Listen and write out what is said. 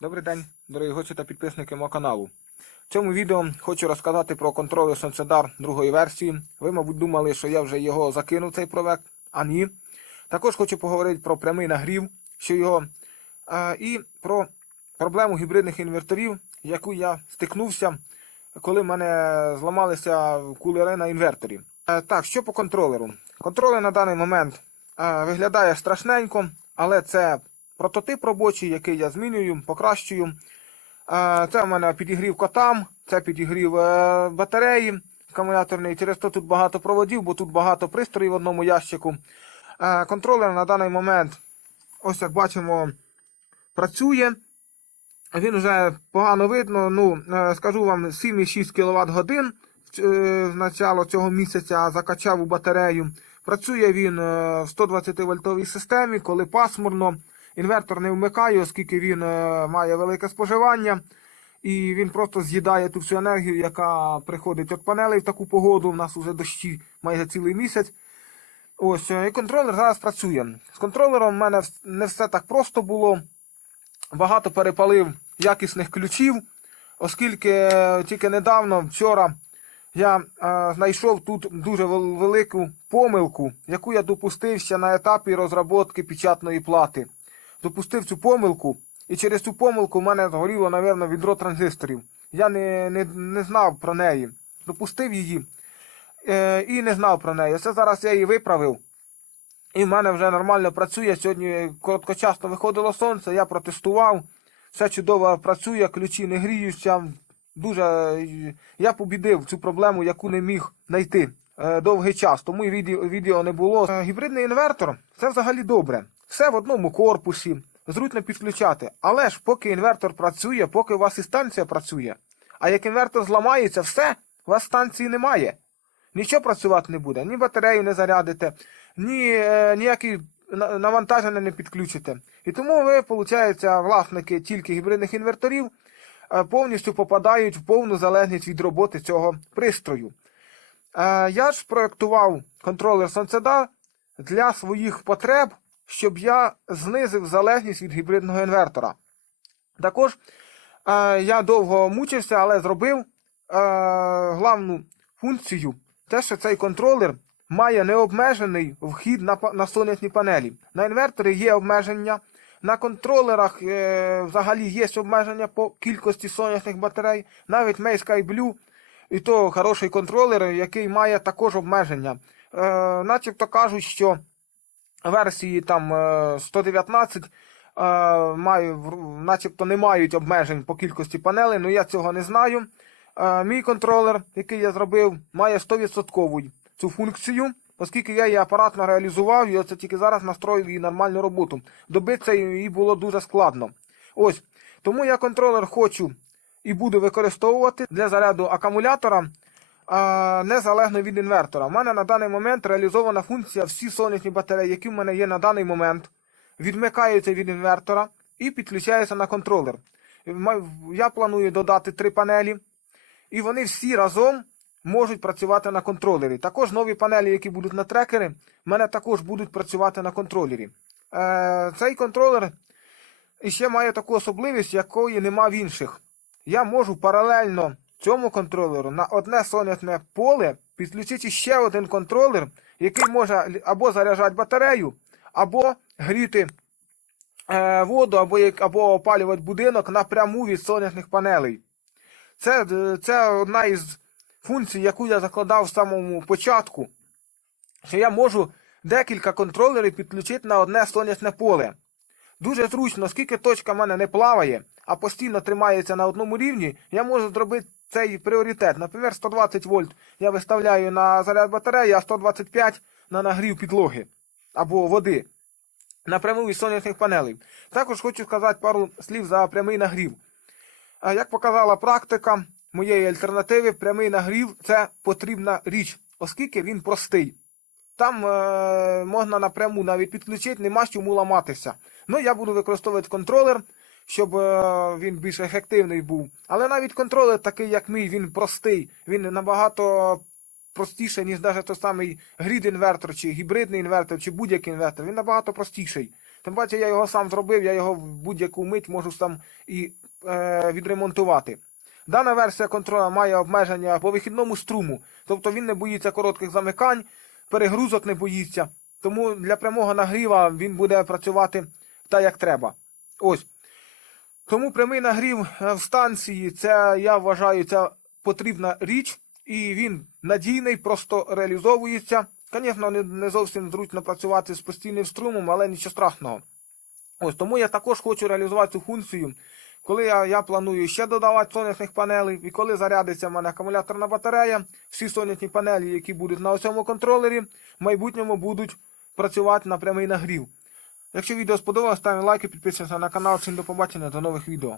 Добрий день, дорогі гості та підписники мого каналу. В цьому відео хочу розказати про контролер Сонцедар другої версії. Ви, мабуть, думали, що я вже його закинув цей проект, а ні. Також хочу поговорити про прямий нагрів, що його, е, і про проблему гібридних інверторів, яку я стикнувся, коли в мене зламалися кулери на інверторі. Е, так, що по контролеру? Контролер на даний момент е, виглядає страшненько, але це прототип робочий, який я змінюю, покращую. Е, Це в мене підігрів котам, це підігрів е, батареї акумуляторний. Через то тут багато проводів, бо тут багато пристроїв в одному ящику. Е, Контролер на даний момент, ось як бачимо, працює. Він вже погано видно. Ну, скажу вам, 7,6 кВт годин з начала цього місяця закачав у батарею. Працює він в 120 вольтовій системі, коли пасмурно. Інвертор не вмикає, оскільки він е, має велике споживання. І він просто з'їдає ту всю енергію, яка приходить від панелей в таку погоду. У нас вже дощі майже цілий місяць. Ось, е, і контролер зараз працює. З контролером в мене не все так просто було. Багато перепалив якісних ключів, оскільки е, тільки недавно, вчора, я е, знайшов тут дуже велику помилку, яку я допустив ще на етапі розробки печатної плати. Допустив цю помилку, і через цю помилку в мене згоріло, напевно, відро транзисторів. Я не, не, не знав про неї. Допустив її е, і не знав про неї. Це зараз я її виправив. І в мене вже нормально працює. Сьогодні короткочасно виходило сонце, я протестував. Все чудово працює, ключі не гріються. Дуже е, я побідив цю проблему, яку не міг знайти е, довгий час, тому відео не було. Е, Гібридний інвертор це взагалі добре. Все в одному корпусі, зручно підключати. Але ж поки інвертор працює, поки у вас і станція працює. А як інвертор зламається, все, у вас станції немає. Нічого працювати не буде, ні батарею не зарядите, ні е, ніякі навантаження не підключите. І тому ви, виходить, власники тільки гібридних інверторів е, повністю попадають в повну залежність від роботи цього пристрою. Е, Я ж проєктував контролер Сонцеда для своїх потреб, щоб я знизив залежність від гібридного інвертора. Також е, я довго мучився, але зробив е, главну функцію, те, що цей контролер має необмежений вхід на, на сонячні панелі. На інверторі є обмеження, на контролерах е, взагалі є обмеження по кількості сонячних батарей, навіть May Sky Blue, і то хороший контролер, який має також обмеження. Е, начебто кажуть, що версії там е, 119 е, маю, начебто не мають обмежень по кількості панелей, але я цього не знаю. Е, Мій контролер, який я зробив, має 100% цю функцію, оскільки я її апаратно реалізував, і оце тільки зараз настроїв її нормальну роботу. Добитися її було дуже складно. Ось. Тому я контролер хочу і буду використовувати для заряду акумулятора незалежно від інвертора. У мене на даний момент реалізована функція всі сонячні батареї, які в мене є на даний момент, відмикаються від інвертора і підключаються на контролер. Я планую додати три панелі, і вони всі разом можуть працювати на контролері. Також нові панелі, які будуть на трекери, в мене також будуть працювати на контролері. Е, цей контролер іще має таку особливість, якої нема в інших. Я можу паралельно цьому контролеру на одне сонячне поле підключити ще один контролер, який може або заряджати батарею, або гріти е, воду, або, або опалювати будинок напряму від сонячних панелей. Це, е, це одна із функцій, яку я закладав в самому початку, що я можу декілька контролерів підключити на одне сонячне поле. Дуже зручно, оскільки точка в мене не плаває, а постійно тримається на одному рівні, я можу зробити цей пріоритет. Наприклад, 120 вольт я виставляю на заряд батареї, а 125 на нагрів підлоги або води напряму від сонячних панелей. Також хочу сказати пару слів за прямий нагрів. Як показала практика моєї альтернативи, прямий нагрів це потрібна річ, оскільки він простий. Там е, можна напряму навіть підключити, нема чому ламатися. Ну, я буду використовувати контролер, щоб е, він більш ефективний був. Але навіть контролер, такий як мій, він простий. Він набагато простіший, ніж навіть той самий грід інвертор, чи гібридний інвертор, чи будь-який інвертор. Він набагато простіший. Тим паче я його сам зробив, я його в будь-яку мить можу сам і е, відремонтувати. Дана версія контроля має обмеження по вихідному струму, тобто він не боїться коротких замикань, перегрузок не боїться. Тому для прямого нагріва він буде працювати так, як треба. Ось. Тому прямий нагрів е, в станції, це я вважаю, це потрібна річ, і він надійний, просто реалізовується. Звісно, не, зовсім зручно працювати з постійним струмом, але нічого страшного. Ось тому я також хочу реалізувати цю функцію. Коли я, я планую ще додавати сонячних панелей, і коли зарядиться в мене акумуляторна батарея, всі сонячні панелі, які будуть на цьому контролері, в майбутньому будуть працювати на прямий нагрів. Якщо відео сподобалось, ставимо лайки, підписуємося на канал. Всім до побачення, до нових відео.